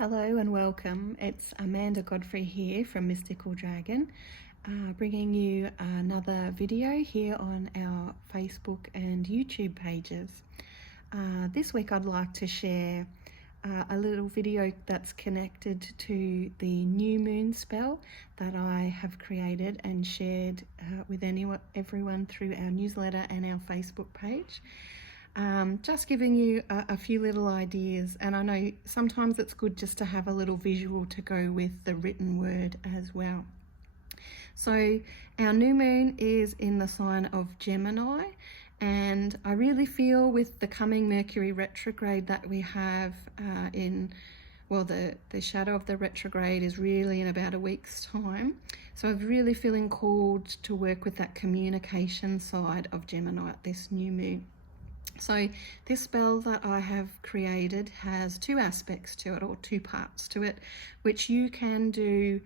Hello and welcome. It's Amanda Godfrey here from Mystical Dragon, bringing you another video here on our Facebook and YouTube pages. This week I'd like to share a little video that's connected to the new moon spell that I have created and shared with everyone through our newsletter and our Facebook page. Just giving you a few little ideas, and I know sometimes it's good just to have a little visual to go with the written word as well. So our new moon is in the sign of Gemini, and I really feel with the coming Mercury retrograde that we have the shadow of the retrograde is really in about a week's time. So I'm really feeling called to work with that communication side of Gemini at this new moon. So this spell that I have created has two aspects to it, or two parts to it, which you can do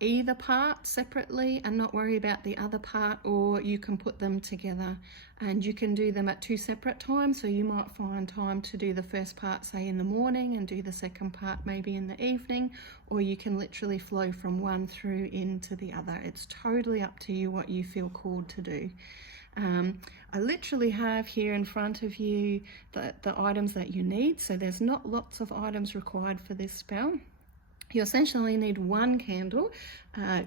either part separately and not worry about the other part, or you can put them together and you can do them at two separate times. So you might find time to do the first part, say in the morning, and do the second part maybe in the evening, or you can literally flow from one through into the other. It's totally up to you what you feel called to do. I literally have here in front of you the items that you need. So there's not lots of items required for this spell. You essentially need one candle,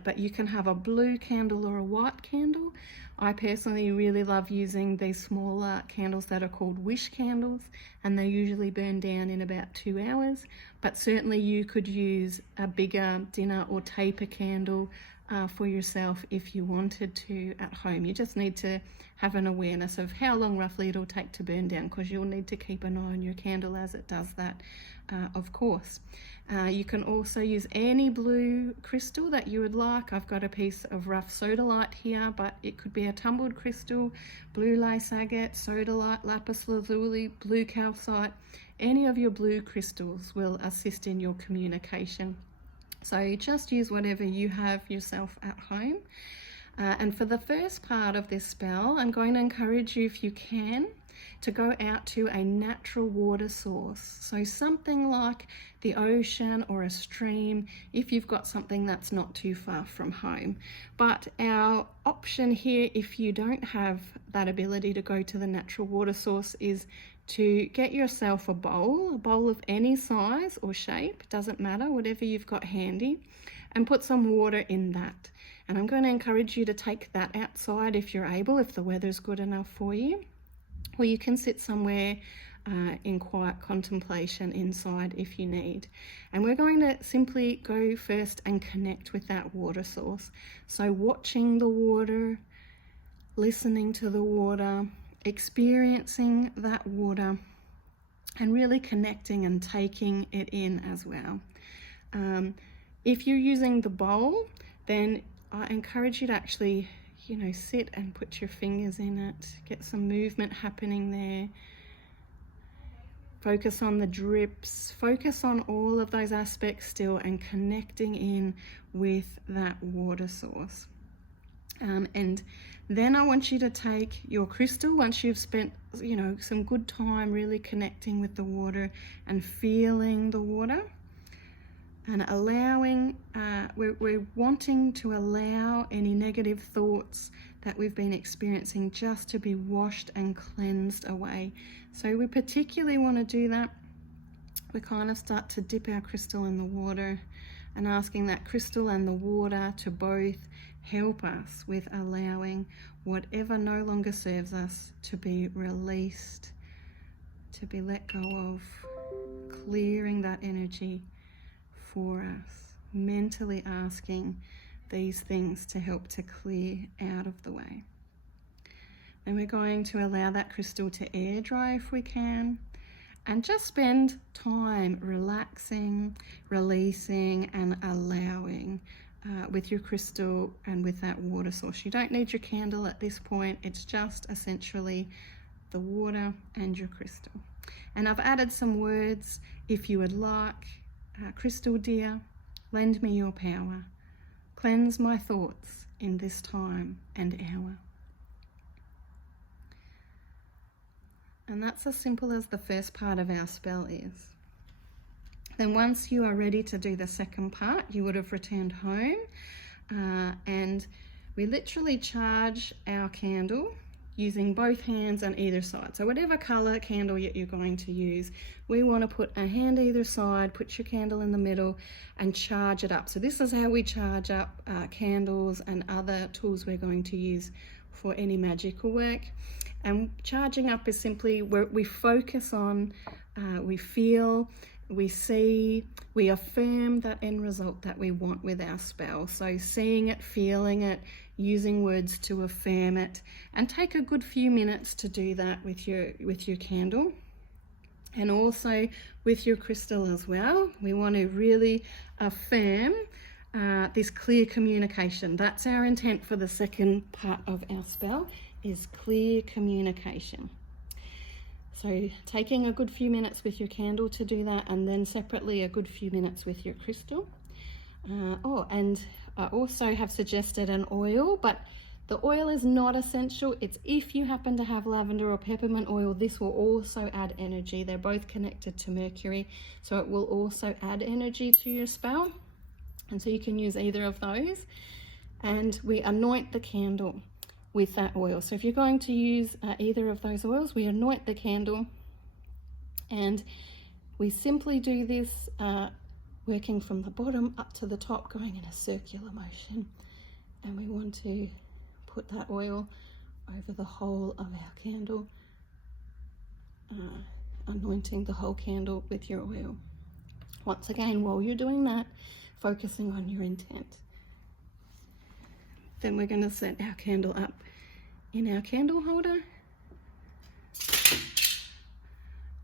but you can have a blue candle or a white candle. I personally really love using these smaller candles that are called wish candles, and they usually burn down in about 2 hours. But certainly you could use a bigger dinner or taper candle for yourself if you wanted to at home. You just need to have an awareness of how long roughly it'll take to burn down, because you'll need to keep an eye on your candle as it does that, of course. You can also use any blue crystal that you would like. I've got a piece of rough Sodalite here, but it could be a tumbled crystal, blue Lace Agate, Sodalite, Lapis Lazuli, Blue Calcite. Any of your blue crystals will assist in your communication. So just use whatever you have yourself at home. And for the first part of this spell, I'm going to encourage you, if you can, to go out to a natural water source. So something like the ocean or a stream, if you've got something that's not too far from home. But our option here, if you don't have that ability to go to the natural water source, is to get yourself a bowl of any size or shape, doesn't matter, whatever you've got handy, and put some water in that. And I'm going to encourage you to take that outside if you're able, if the weather's good enough for you, or you can sit somewhere in quiet contemplation inside if you need. And we're going to simply go first and connect with that water source. So watching the water, listening to the water, experiencing that water, and really connecting and taking it in as well. If you're using the bowl, then I encourage you to actually, sit and put your fingers in it, get some movement happening there. Focus on the drips, focus on all of those aspects still, and connecting in with that water source. And then I want you to take your crystal, once you've spent, some good time really connecting with the water and feeling the water, and allowing, we're wanting to allow any negative thoughts that we've been experiencing just to be washed and cleansed away. So we particularly want to do that. We kind of start to dip our crystal in the water and asking that crystal and the water to both help us with allowing whatever no longer serves us to be released, to be let go of, clearing that energy for us, mentally asking these things to help to clear out of the way. Then we're going to allow that crystal to air dry if we can, and just spend time relaxing, releasing, and allowing with your crystal and with that water source. You don't need your candle at this point. It's just essentially the water and your crystal. And I've added some words if you would like. Crystal dear, lend me your power. Cleanse my thoughts in this time and hour. And that's as simple as the first part of our spell is. Then once you are ready to do the second part, you would have returned home, and we literally charge our candle using both hands on either side. So whatever color candle you're going to use, we want to put a hand either side, put your candle in the middle and charge it up. So this is how we charge up candles and other tools we're going to use for any magical work. And charging up is simply where we focus on, we feel, we see, we affirm that end result that we want with our spell. So seeing it, feeling it, using words to affirm it, and take a good few minutes to do that with your candle. And also with your crystal as well. We want to really affirm this clear communication. That's our intent for the second part of our spell, is clear communication. So taking a good few minutes with your candle to do that, and then separately a good few minutes with your crystal. And I also have suggested an oil, but the oil is not essential. It's if you happen to have lavender or peppermint oil, this will also add energy. They're both connected to Mercury, so it will also add energy to your spell. And so you can use either of those. And we anoint the candle with that oil. So if you're going to use either of those oils, we anoint the candle, and we simply do this working from the bottom up to the top, going in a circular motion. And we want to put that oil over the whole of our candle, anointing the whole candle with your oil. Once again, while you're doing that, focusing on your intent. Then we're going to set our candle up in our candle holder,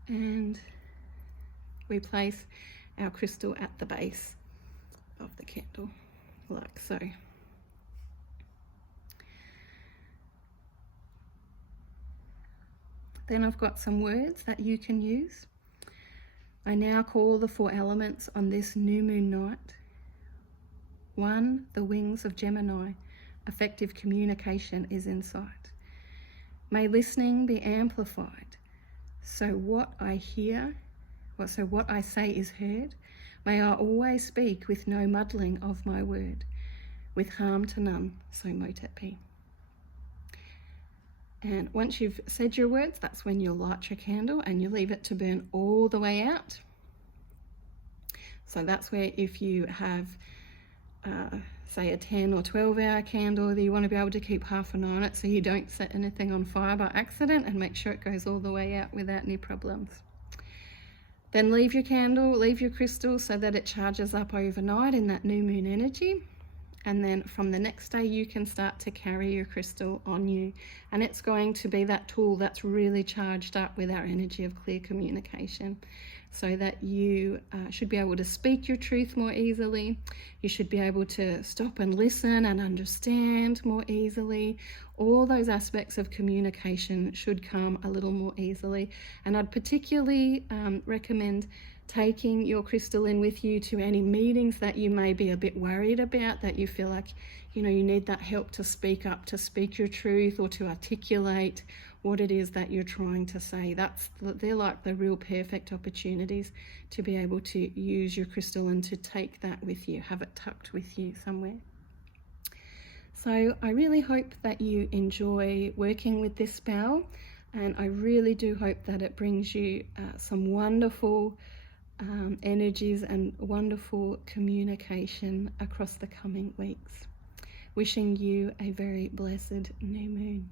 and we place our crystal at the base of the candle, like so. Then I've got some words that you can use. I now call the 4 elements on this new moon night. 1, the wings of Gemini. Effective communication is in sight. May listening be amplified, so what I say is heard. May I always speak with no muddling of my word, with harm to none, so motet be. And once you've said your words, that's when you'll light your candle and you leave it to burn all the way out. So that's where, if you have say a 10 or 12 hour candle, that you want to be able to keep half an eye on it so you don't set anything on fire by accident, and make sure it goes all the way out without any problems. Then leave your candle, leave your crystal so that it charges up overnight in that new moon energy. And then from the next day, you can start to carry your crystal on you. And it's going to be that tool that's really charged up with our energy of clear communication, so that you should be able to speak your truth more easily. You should be able to stop and listen and understand more easily. All those aspects of communication should come a little more easily. And I'd particularly recommend taking your crystal in with you to any meetings that you may be a bit worried about, that you feel like, you need that help to speak up, to speak your truth, or to articulate what it is that you're trying to say. They're like the real perfect opportunities to be able to use your crystal and to take that with you, have it tucked with you somewhere. So I really hope that you enjoy working with this spell, and I really do hope that it brings you some wonderful energies and wonderful communication across the coming weeks. Wishing you a very blessed new moon.